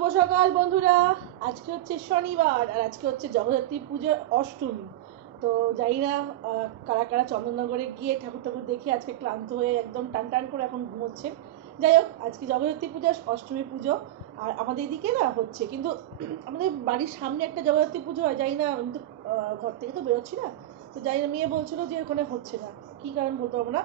শুভ সকাল বন্ধুরা। আজকে হচ্ছে শনিবার আর আজকে হচ্ছে জগদ্ধাত্রী পুজোর অষ্টমী। তো জানি না কারা কারা চন্দননগরে গিয়ে ঠাকুর দেখে আজকে ক্লান্ত হয়ে একদম টান টান করে এখন ঘুমোচ্ছে। যাই হোক, আজকে জগদ্ধাত্রী পুজো, অষ্টমী পুজো। আর আমাদের এদিকে না হচ্ছে, কিন্তু আমাদের বাড়ির সামনে একটা জগদ্ধাত্রী পুজো হয়। জানি না, আমি তো ঘর থেকে তো বেরোচ্ছি না, তো জানি না, মেয়ে বলছিল যে ওখানে হচ্ছে না, কী কারণ বলতে পারবো না।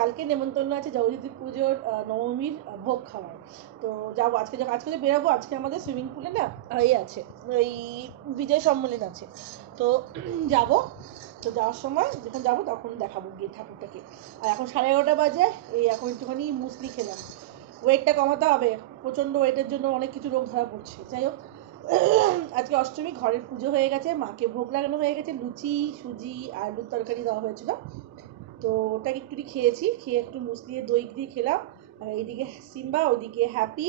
কালকে নেমন্তন্ন আছে জগদ্ধাত্রী পুজোর নবমীর ভোগ খাওয়ার। তো যাবো আজকে যে বেরোবো। আজকে আমাদের সুইমিং পুলে না আছে, ওই বিজয় সম্মেলন আছে, তো যাব। তো যাওয়ার সময় যখন যাবো তখন দেখাবো গিয়ে ঠাকুরটাকে। আর এখন 11:30 বাজে, এই এখন একটুখানি মুসলি খেলাম। ওয়েটটা কমাতে হবে, প্রচণ্ড ওয়েটের জন্য অনেক কিছু রোগ ধরা পড়ছে। যাই হোক, আজকে অষ্টমী, ঘরের পুজো হয়ে গেছে, মাকে ভোগ লাগানো হয়ে গেছে, লুচি সুজি আলুর তরকারি দেওয়া হয়েছিল, তো ওটাকে একটু খেয়েছি, খেয়ে একটু মুসলিয়ে দই দিয়ে খেলাম। আর এইদিকে সিম্বা, ওইদিকে হ্যাপি।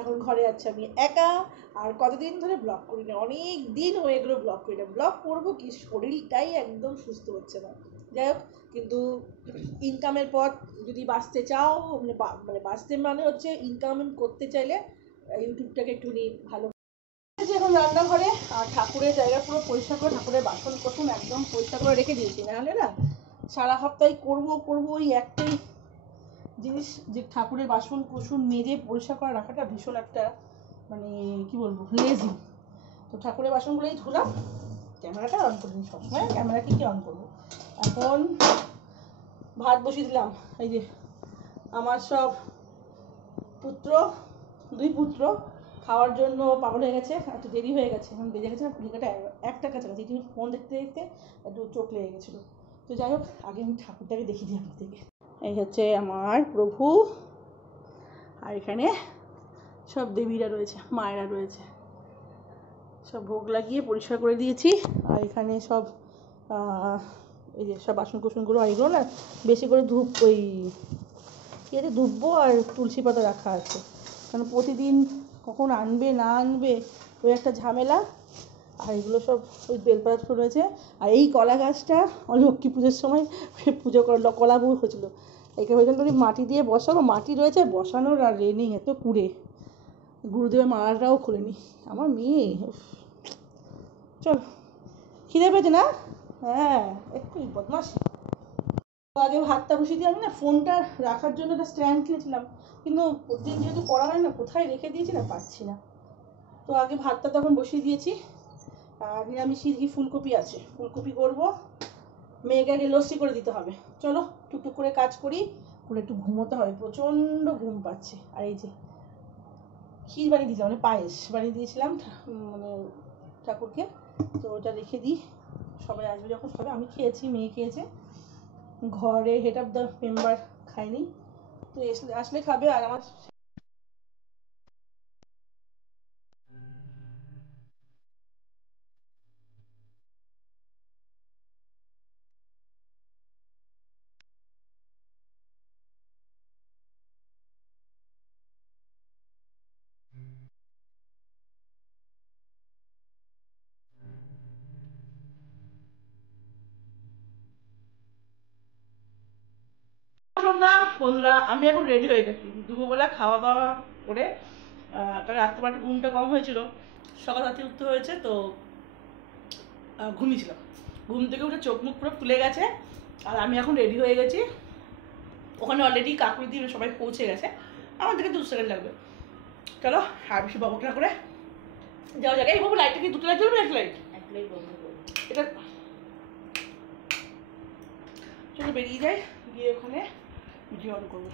এখন ঘরে যাচ্ছে আমি একা। আর কতদিন ধরে ব্লগ করি না, অনেক দিন হয়ে গেলো ব্লগ করি না। ব্লগ করবো কি, শরীরটাই একদম সুস্থ হচ্ছে না। যাই হোক, কিন্তু ইনকামের পথ যদি বাঁচতে চাও, মানে বাঁচতে মানে হচ্ছে ইনকাম করতে চাইলে ইউটিউবটাকে একটু ভালো। এখন রান্নাঘরে আর ঠাকুরের জায়গা পুরো পরিষ্কার করে, ঠাকুরের বাসন কোসন একদম পরিষ্কার করে রেখে দিয়েছি, নাহলে না সারা সপ্তাহে করবো ওই একটাই জিনিস, যে ঠাকুরের বাসন কোসন মেজে পরিষ্কার করে রাখাটা ভীষণ একটা মানে কি বলবো, লেজি। তো ঠাকুরের বাসনগুলোই ধুলাম, ক্যামেরাটা অন করিনি, সবসময় ক্যামেরাকে কি অন করবো। এখন ভাত বসিয়ে দিলাম। এই যে আমার সব দুই পুত্র খাওয়ার জন্য পাগল হয়ে গেছে, একটু দেরি হয়ে গেছে, এখন বেজে গেছে পুলিকাটা একটা কাছাকাছি। তুমি ফোন দেখতে দেখতে একটু চোখ লেগে গেছিলো। তো যাই হোক, আগে আমি ঠাকুরটাকে দেখিয়ে দিই আমার থেকে। এই হচ্ছে আমার প্রভু, আর এখানে সব দেবীরা রয়েছে, মায়েরা রয়েছে, সব ভোগ লাগিয়ে পরিষ্কার করে দিয়েছি। আর এখানে সব এই যে সব বাসন কুসনগুলো, আর এগুলো না বেশি করে ধূপ, ওই ইয়েতে ধুবো আর তুলসী পাতা রাখা আছে, কারণ প্রতিদিন কখন আনবে না আনবে ওই একটা ঝামেলা। আর এগুলো সব ওই বেলপাতা রয়েছে। আর এই কলা গাছটা লক্ষ্মী পুজোর সময় পুজো কলা ভোগ হয়েছিলো, এখানে ওই জন্য মাটি দিয়ে বসাবো, মাটি রয়েছে বসানোর আর নেই, এত কুড়ে। গুরুদেবের মালাটাও খুলেনি আমার মেয়ে। চল, খিদে পেয়েছে না? হ্যাঁ, একটু বদমাস। আগে ভাতটা বসিয়ে দিয়ে আমি না ফোনটা রাখার জন্য একটা স্ট্যান্ড কিনেছিলাম, কিন্তু প্রতিদিন যেহেতু করা হয় না, কোথায় রেখে দিয়েছি না, পাচ্ছি না। তো আগে ভাতটা তখন বসিয়ে দিয়েছি। আর নিরামিষি কি ফুলকপি আছে, ফুলকপি করবো, মেয়েকে আগে লস্যি করে দিতে হবে। চলো টুকটুক করে কাজ করি, করে একটু ঘুমোতে হবে, প্রচণ্ড ঘুম পাচ্ছে। আর এই যে ক্ষীর বানিয়ে দিয়েছিলাম, মানে পায়েস বানিয়ে দিয়েছিলাম মানে ঠাকুরকে, তো ওটা রেখে দিই, সবাই আসবে যখন। সবাই, আমি খেয়েছি, মেয়ে খেয়েছে, ঘরে হেড অফ দ্য মেম্বার খায়নি, তো আসলে খাবে। আর আমার বন্ধুরা, আমি এখন রেডি হয়ে গেছি দুপুরবেলা খাওয়া দাওয়া করে। কারণ রাত্রেবেলা ঘুমটা কম হয়েছিল, সকাল রাতে উঠতে হয়েছে, তো ঘুমিয়েছিলাম। ঘুম থেকে উঠে চোখ মুখ পুরো ফুলে গেছে। আর আমি এখন রেডি হয়ে গেছি, ওখানে অলরেডি কাকুরি দিয়ে সবাই পৌঁছে গেছে, আমার থেকে 2 সেকেন্ড লাগবে। চলো আর বেশি বকটা করে যাওয়া যাক। এই বাবু, লাইটটা কি দুটো লাইট জ্বলবে? এক লাইট এটা, চলো বেরিয়ে যাই, গিয়ে ওখানে ভিডিও অন করবো।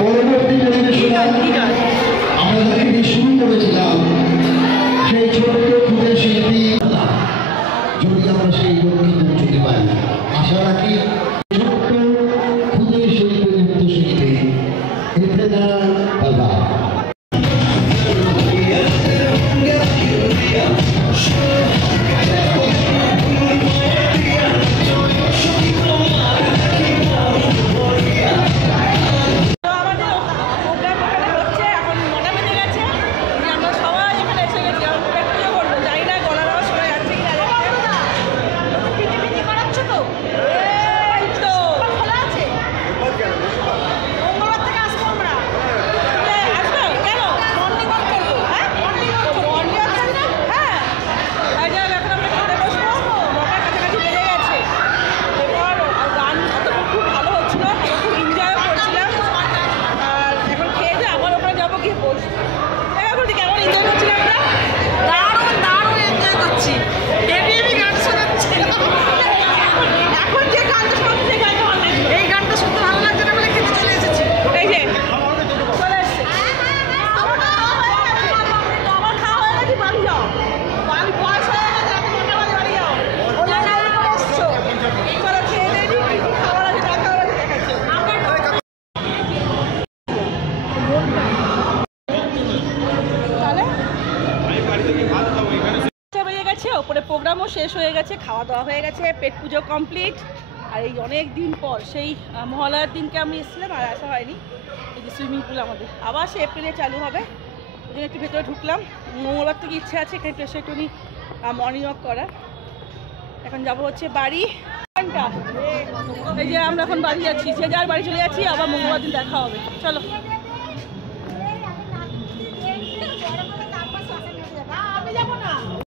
পরবর্তী আমরা যাকে শুরু করেছিলাম সেই ছোট্ট ক্ষুদ্র শিল্পী, যদি আমরা সেই লক্ষ্যে পৌঁছতে পারি, আশা রাখি ছোট্ট ক্ষুদ্র শিল্পী নৃত্যশিল্পী এতে তারা বাধা। বেজে গেছে, ওপরে প্রোগ্রামও শেষ হয়ে গেছে, খাওয়া দাওয়া হয়ে গেছে, পেট পুজো কমপ্লিট। আর এই অনেক দিন পর সেই মহালয়ার দিনকে আমি এসেছিলাম, আর আসা হয়নি। এই যে সুইমিং পুল আমাদের আবার সে এপ্রিলে চালু হবে, ওই জন্য একটু ভেতরে ঢুকলাম। মঙ্গলবার থেকে ইচ্ছে আছে এখানে এসে একটুখানি মর্নিং ওয়াক করার। এখন যাবো হচ্ছে বাড়ি। এই যে আমরা এখন বাড়ি যাচ্ছি, যে যার বাড়ি চলে যাচ্ছি, আবার মঙ্গলবার দিন দেখা হবে। চলো।